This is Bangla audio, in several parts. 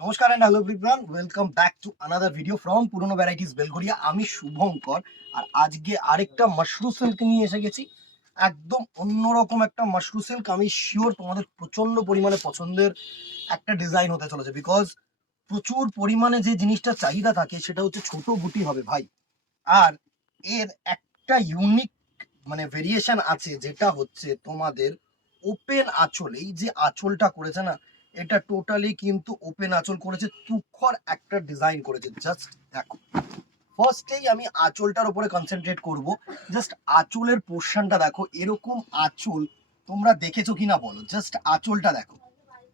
নমস্কার and hello everyone, welcome back to another video from পুরনো ভ্যারাইটিস বেলঘরিয়া। আমি শুভঙ্কর, আর আজকে আরেকটা মাশরু সিল্ক নিয়ে এসে গেছি। একদম অন্যরকম একটা মাশরু সিল্ক। আমি শিওর তোমাদের প্রচন্ড পরিমাণে পছন্দের একটা ডিজাইন হতে চলেছে, বিকজ প্রচুর পরিমাণে যে জিনিসটা চাহিদা থাকে সেটা হচ্ছে ছোট বুটি হবে ভাই। আর এর একটা ইউনিক ভেরিয়েশন আছে, যেটা হচ্ছে তোমাদের ওপেন আঁচল। এই যে আঁচলটা করেছে না, এটা টোটালি কিন্তু ওপেন আঁচল করেছে, তুখর একটা ডিজাইন করেছে। জাস্ট দেখো, ফার্স্টেই আমি আঁচলটার উপরে কনসেন্ট্রেট করব। জাস্ট আঁচলের পোর্শনটা দেখো, এরকম আঁচল তোমরা দেখেছো কিনা বলো। জাস্ট আঁচলটা দেখো,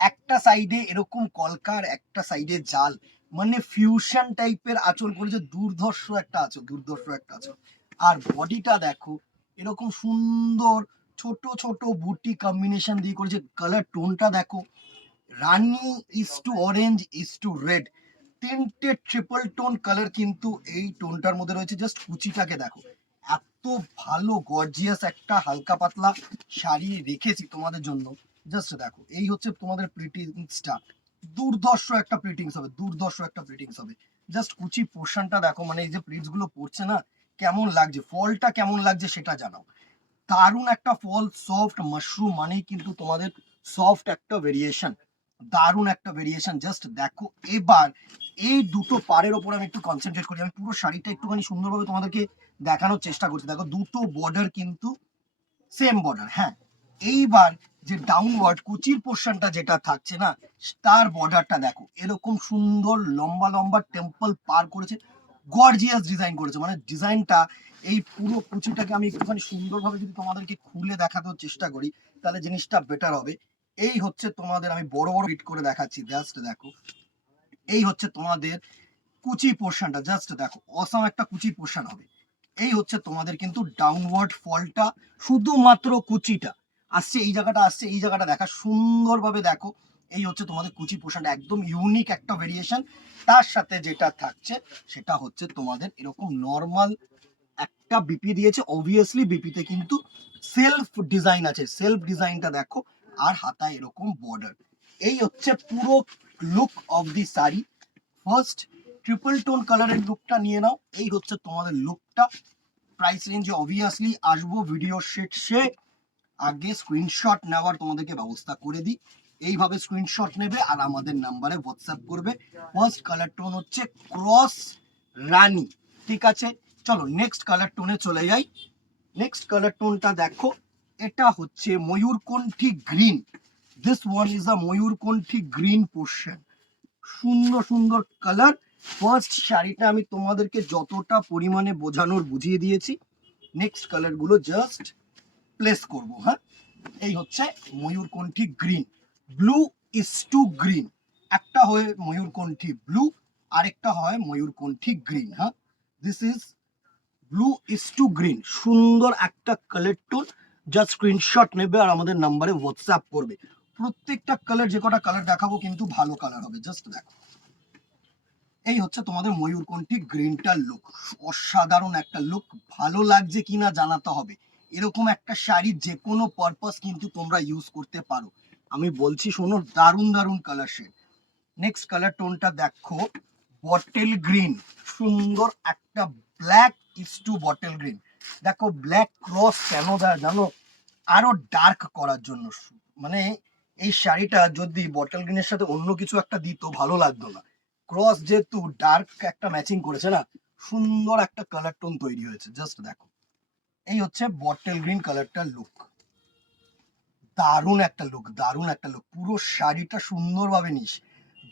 একটা সাইডে এরকম কলকার, একটা সাইডে জাল, মানে ফিউশন টাইপের আঁচল করেছে। দুর্ধর্ষ একটা আঁচল, দুর্ধর্ষ একটা আঁচল। আর বডিটা দেখো, এরকম সুন্দর ছোট ছোট বুটি কম্বিনেশন দিয়ে করেছে। কালার টোনটা দেখো, rani is to orange is to red, তিনটে ট্রিপল টোন কালার কিন্তু এই টোনটার মধ্যে রয়েছে। জাস্ট কুচিটাকে দেখো, এত ভালো গর্জিয়াস একটা হালকা পাতলা শাড়ি রেখেছি তোমাদের জন্য। জাস্ট দেখো, এই হচ্ছে তোমাদের প্রিটিংসটা। দুর্ধর্ষ একটা প্রিটিংস হবে, দুর্ধর্ষ একটা প্রিটিংস হবে। জাস্ট কুচি পোর্শনটা দেখো, মানে এই যে প্রিন্টস গুলো পড়ছে না, কেমন লাগছে, ফলটা কেমন লাগছে সেটা জানাও। দারুণ একটা ফল, সফট মাশরুম মানেই কিন্তু তোমাদের সফট একটা ভেরিয়েশন, দারুণ একটা ভেরিয়েশন। জাস্ট দেখো, এবার এই দুটো পাড়ের ওপর আমি একটু কনসেন্ট্রেট করি। আমি পুরো শাড়িটা একটুখানি সুন্দরভাবে তোমাদেরকে দেখানোর চেষ্টা করছি। দেখো, দুটো বর্ডার কিন্তু সেম বর্ডার। হ্যাঁ, এইবার যে ডাউনওয়ার্ড কুচির পোর্শনটা যেটা থাকছে না, তার বর্ডারটা দেখো, এরকম সুন্দর লম্বা লম্বা টেম্পল পার করেছে, গর্জিয়াস ডিজাইন করেছে। মানে ডিজাইনটা, এই পুরো কুচিটাকে আমি একটুখানি সুন্দরভাবে যদি তোমাদেরকে খুলে দেখানোর চেষ্টা করি, তাহলে জিনিসটা বেটার হবে। এই হচ্ছে তোমাদের, আমি বড় বড় হিট করে দেখাচ্ছি। জাস্ট দেখো, এই হচ্ছে তোমাদের কুচি পোর্শনটা। জাস্ট দেখো, অসাম একটা কুচি পোর্শন হবে। এই হচ্ছে তোমাদের কিন্তু ডাউনওয়ার্ড ফলটা, শুধুমাত্র কুচিটা আসছে এই জায়গাটা, আসছে এই জায়গাটা দেখা সুন্দরভাবে দেখো। এই হচ্ছে তোমাদের কুচি পোর্শনটা, একদম ইউনিক একটা ভেরিয়েশন। তার সাথে যেটা থাকছে সেটা হচ্ছে তোমাদের এরকম নর্মাল একটা বিপি দিয়েছে। অবভিয়াসলি বিপিতে কিন্তু সেলফ ডিজাইন আছে, সেলফ ডিজাইনটা দেখো। আর হাতায় এরকম বর্ডার। এই হচ্ছে পুরো look of the sari. First triple tone কালারের লুকটা নিয়ে নাও। এই হচ্ছে তোমাদের লুকটা। প্রাইস রেঞ্জে অবভিয়াসলি আসবো ভিডিও শেষে, আগে স্ক্রিনশট নেওয়ার তোমাদেরকে ব্যবস্থা করে দিই। এইভাবে স্ক্রিনশট নেবে আর আমাদের নাম্বারে হোয়াটসঅ্যাপ করবে। ফার্স্ট কালার টোন হচ্ছে ক্রস রানী, ঠিক আছে। চলো নেক্সট কালার টোনে চলে যাই। নেক্সট কালার টোনটা দেখো, এটা হচ্ছে ময়ূরকণ্ঠী green. This one is a mayurkanthi green portion, সুন্দর সুন্দর কালার। ফার্স্ট শাড়িটা আমি তোমাদেরকে যতটা পরিমাণে বোঝানোর বুঝিয়ে দিয়েছি। নেক্সট কালার গুলো জাস্ট প্লেস করব। হ্যাঁ, এই হচ্ছে ময়ূরকণ্ঠী green, blue is to green. একটা হয় ময়ূরকণ্ঠী ব্লু, আরেকটা হয় ময়ূরকণ্ঠী গ্রিন। হ্যাঁ, this is blue is to green, সুন্দর একটা কালার টোন। জাস্ট স্ক্রিনশট নেবে আর আমাদের নাম্বারে হোয়াটসঅ্যাপ করবে। প্রত্যেকটা কালার, যে কটা কালার দেখাবো কিন্তু ভালো কালার হবে। জাস্ট দেখো, এই হচ্ছে তোমাদের ময়ূরকণ্ঠী গ্রিনটার লুক, অসাধারণ একটা লুক। ভালো লাগছে কিনা জানাতে হবে। এরকম একটা শাড়ি যে কোনো পারপাস কিন্তু তোমরা ইউজ করতে পারো। আমি বলছি শোনো, দারুণ দারুণ কালার শেড। নেক্সট কালার টোনটা দেখো, বটেল গ্রিন, সুন্দর একটা black is to bottle green. দেখো, ব্ল্যাক ক্রস কেন দেয় জানো? আরো ডার্ক করার জন্য। মানে এই শাড়িটা যদি বটল গ্রিনের সাথে অন্য কিছু একটা দিত ভালো লাগতো না। ক্রস যেহেতু ডার্ক একটা ম্যাচিং করেছে না, সুন্দর একটা কালার টোন তৈরি হয়েছে। জাস্ট দেখো, এই হচ্ছে বটল গ্রিন কালারটার লুক। দারুণ একটা লুক, দারুণ একটা লুক, পুরো শাড়িটা সুন্দরভাবে নিস।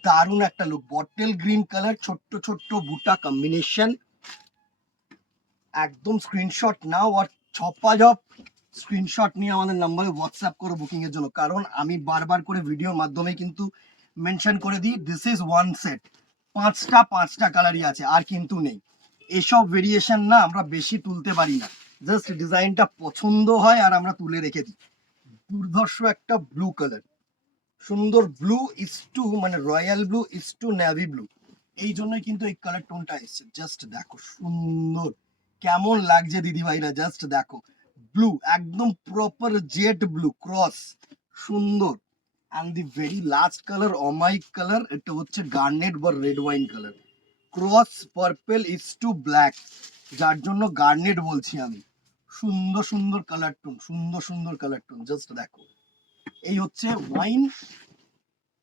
দারুণ একটা লুক, বটল গ্রিন কালার, ছোট্ট ছোট্ট বুটা কম্বিনেশন। একদম স্ক্রিনশট নাও আর ছপাঝপ স্ক্রিনশট নিয়ে আমাদের নাম্বারে হোয়াটসঅ্যাপ করো বুকিং এর জন্য। কারণ আমি বারবার করে ভিডিওর মাধ্যমে কিন্তু মেনশন করে দিই, দিস ইজ ওয়ান সেট, পাঁচটা পাঁচটা কালারই আছে, আর কিন্তু নেই। এসব ভেরিয়েশন না আমরা বেশি তুলতে পারি না, জাস্ট ডিজাইনটা পছন্দ হয় আর আমরা তুলে রেখে দিই। দুর্ধর্ষ একটা ব্লু কালার, সুন্দর blue is two royal blue is two navy blue. এই জন্যই কিন্তু এই কালার টোনটা এসছে। জাস্ট দেখো সুন্দর কেমন লাগছে দিদি ভাইরা। জাস্ট দেখো, ব্লু একদম প্রপার জেড ব্লু ক্রস, সুন্দর। And the very last colour অমাইক কালার, এটা হচ্ছে গার্নেট বা red wine colour, cross purple is to black, যার জন্য গার্নেট বলছি আমি। সুন্দর সুন্দর কালার টোন, সুন্দর সুন্দর কালার টোন, জাস্ট দেখো। এই হচ্ছে ওয়াইন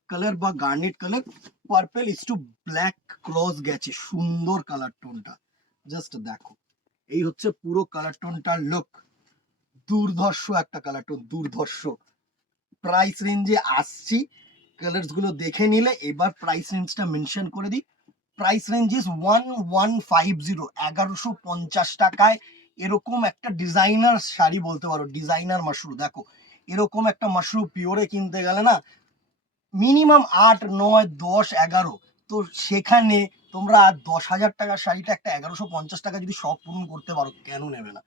কালার বা garnet colour, purple is to black cross গেছে, সুন্দর কালার টোনটা, জাস্ট দেখো। এই হচ্ছে পুরো কালার টোনটার লুক, দুর্ধর্ষ একটা কালার টোন, দুর্ধর্ষ। প্রাইস রেঞ্জে আসছি, কালার্স গুলো দেখে নিলে এবার প্রাইস রেঞ্জটা মেনশন করে দিই। প্রাইস রেঞ্জ ইজ 1150, 1150 টাকায় এরকম একটা ডিজাইনার শাড়ি বলতে পারো, ডিজাইনার মাশরু। দেখো এরকম একটা মাশরু পিওরে কিনতে গেলে না মিনিমাম 8, 9, 10, 11, তো সেখানে তোমরা 10,000 টাকার শাড়িটা একটা 1150 টাকা যদি শখ পূরণ করতে পারো, কেন নেবে না?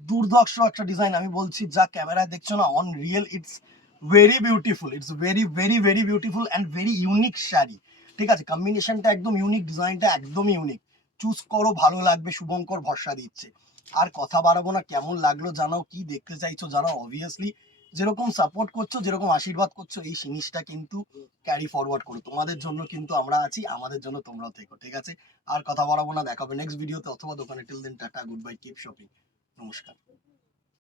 দুর্ধর্ষ একটা ডিজাইন, আমি বলছি যা ক্যামেরায় দেখছো না, on real it's very beautiful, it's very very very beautiful and very unique sari. ঠিক আছে, কম্বিনেশনটা একদম ইউনিক, ডিজাইনটা একদমই ইউনিক। চুজ করো, ভালো লাগবে, শুভঙ্কর ভরসা দিচ্ছে। আর কথা বাড়াবো না, কেমন লাগলো জানাও, কি দেখতে চাইছো জানাও। অবভিয়াসলি যেরকম সাপোর্ট করছো, যেরকম আশীর্বাদ করছো, এই জিনিসটা কিন্তু ক্যারি ফরওয়ার্ড করো। তোমাদের জন্য কিন্তু আমরা আছি, আমাদের জন্য তোমরাও থেকো, ঠিক আছে? আর কথা বাড়াবো না, দেখা হবে নেক্সট ভিডিওতে অথবা দোকানে। Till then tata, good bye, keep shopping, নমস্কার।